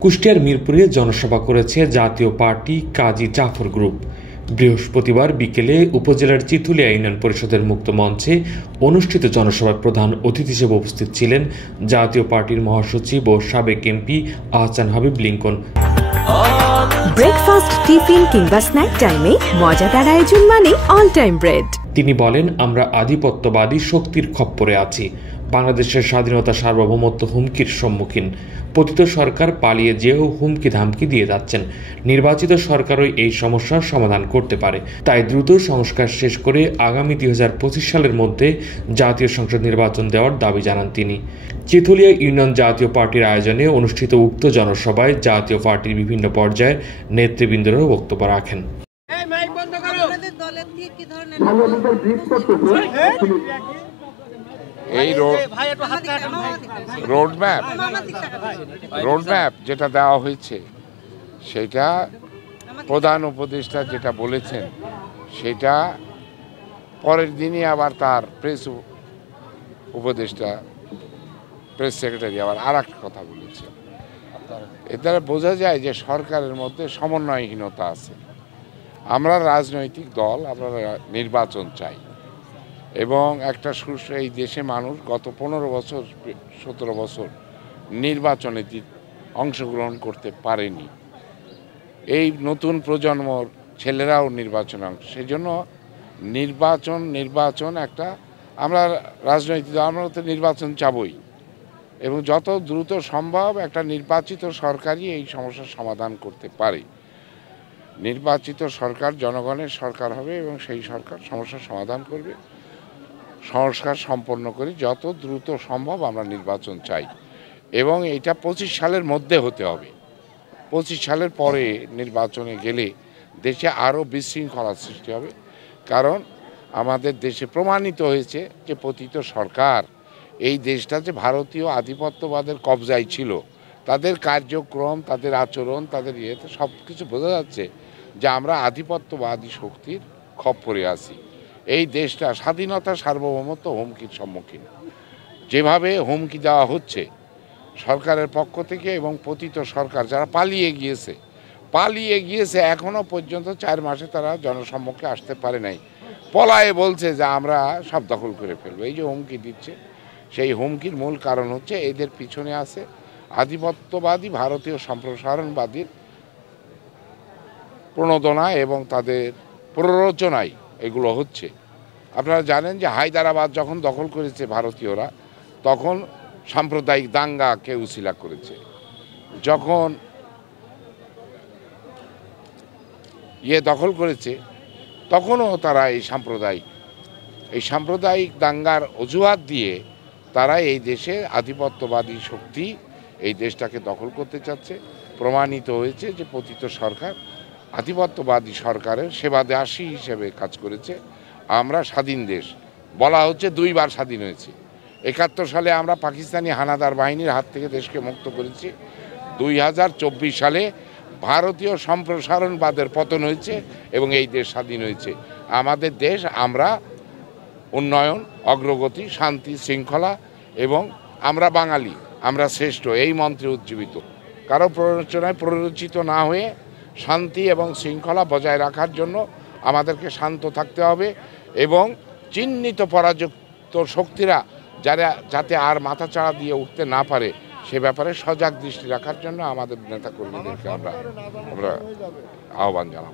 কুষ্টিয়ার মিরপুরে জনসভা করেছে জাতীয় পার্টি কাজী জাফর গ্রুপ। বৃহস্পতিবার বিকেলে উপজেলার চিথুলিয়া ইউনিয়ন পরিষদের মুক্ত মঞ্চে অনুষ্ঠিত জনসভায় প্রধান অতিথি হিসেবে উপস্থিত ছিলেন জাতীয় পার্টির মহাসচিব ও সাবেক MP Ahsan Habib Lincoln. Breakfast, tiffin কিংবা স্ন্যাক টাইমে মজাদার আয়োজন মানে অল টাইম ব্রেড। তিনি বলেন, আমরা আধিপত্যবাদী শক্তির খপ্পরে আছি। বাংলাদেশের স্বাধীনতা সার্বভৌমত্ব হুমকির সম্মুখীন। পতিত সরকার পালিয়ে যেও হুমকি ধামকি দিয়ে যাচ্ছেন। নির্বাচিত সরকারই এই সমস্যার সমাধান করতে পারে। তাই দ্রুত সংস্কার শেষ করে আগামী 2025 সালের মধ্যে জাতীয় সংসদ নির্বাচন দেওয়ার দাবি জানান তিনি। চিথুলিয়া ইউনিয়ন জাতীয় পার্টির আয়োজনে অনুষ্ঠিত উক্ত জনসভায় জাতীয় পার্টির বিভিন্ন পর্যায়ের নেতৃবৃন্দরাও বক্তব্য রাখেন। এই রোডম্যাপ যেটা দেওয়া হয়েছে সেটা প্রধান উপদেষ্টা যেটা বলেছেন সেটা পরের দিনই আবার তার প্রেস সেক্রেটারি আবার আর একটা কথা বলেছে। এতে বোঝা যায় যে সরকারের মধ্যে সমন্বয়হীনতা আছে। আমরা রাজনৈতিক দল, আমরা নির্বাচন চাই এবং একটা এই দেশে মানুষ গত 15 বছর 17 বছর নির্বাচনে অংশগ্রহণ করতে পারেনি। এই নতুন প্রজন্মর ছেলেরাও নির্বাচনে সেই জন্য নির্বাচন একটা আমরা রাজনৈতিক দল, আমরা তো নির্বাচন চাবই এবং যত দ্রুত সম্ভব একটা নির্বাচিত সরকারই এই সমস্যার সমাধান করতে পারে। নির্বাচিত সরকার জনগণের সরকার হবে এবং সেই সরকার সমস্যার সমাধান করবে। সংস্কার সম্পন্ন করি যত দ্রুত সম্ভব আমরা নির্বাচন চাই এবং এটা 25 সালের মধ্যে হতে হবে। 25 সালের পরে নির্বাচনে গেলে দেশে আরও বিশৃঙ্খলার সৃষ্টি হবে। কারণ আমাদের দেশে প্রমাণিত হয়েছে যে পতিত সরকার এই দেশটা যে ভারতীয় আধিপত্যবাদের কবজায় ছিল, তাদের কার্যক্রম, তাদের আচরণ, তাদের ইয়েতে সব কিছু বোঝা যাচ্ছে যে আমরা আধিপত্যবাদী শক্তির খপ্পরে আছি। এই দেশটা স্বাধীনতা সার্বভৌমত্ব হুমকির সম্মুখীন। যেভাবে হুমকি দেওয়া হচ্ছে সরকারের পক্ষ থেকে এবং পতিত সরকার যারা পালিয়ে গিয়েছে এখনও পর্যন্ত 4 মাসে তারা জনসম্মুখে আসতে পারে নাই। পলায়ে বলছে যে আমরা সব দখল করে ফেলবো। এই যে হুমকি দিচ্ছে, সেই হুমকির মূল কারণ হচ্ছে এদের পিছনে আছে আধিপত্যবাদী ভারতীয় সম্প্রসারণবাদীর প্রণোদনা এবং তাদের প্ররোচনায় এগুলো হচ্ছে। আপনারা জানেন যে হায়দ্রাবাদ যখন দখল করেছে ভারতীয়রা, তখন সাম্প্রদায়িক দাঙ্গাকে উছিলা করেছে। যখন দখল করেছে তখনও তারা এই সাম্প্রদায়িক দাঙ্গার অজুহাত দিয়ে তারা এই দেশে আধিপত্যবাদী শক্তি এই দেশটাকে দখল করতে চাচ্ছে। প্রমাণিত হয়েছে যে পতিত সরকার আধিপত্যবাদী সরকারের সেবাদাসী হিসেবে কাজ করেছে। আমরা স্বাধীন দেশ বলা হচ্ছে 2 বার স্বাধীন হয়েছে। 71 সালে আমরা পাকিস্তানি হানাদার বাহিনীর হাত থেকে দেশকে মুক্ত করেছি। 2024 সালে ভারতীয় সম্প্রসারণবাদের পতন হয়েছে এবং এই দেশ স্বাধীন হয়েছে। আমাদের দেশ, আমরা উন্নয়ন, অগ্রগতি, শান্তি, শৃঙ্খলা এবং আমরা বাঙালি, আমরা শ্রেষ্ঠ এই মন্ত্রে উজ্জীবিত। কারো প্ররোচনায় প্ররোচিত না হয়ে শান্তি এবং শৃঙ্খলা বজায় রাখার জন্য আমাদেরকে শান্ত থাকতে হবে এবং চিহ্নিত পরাজিত শক্তিরা যাতে আর মাথাচাড়া দিয়ে উঠতে না পারে সে ব্যাপারে সজাগ দৃষ্টি রাখার জন্য আমাদের নেতাকর্মীদেরকে আমরা আহ্বান জানাব।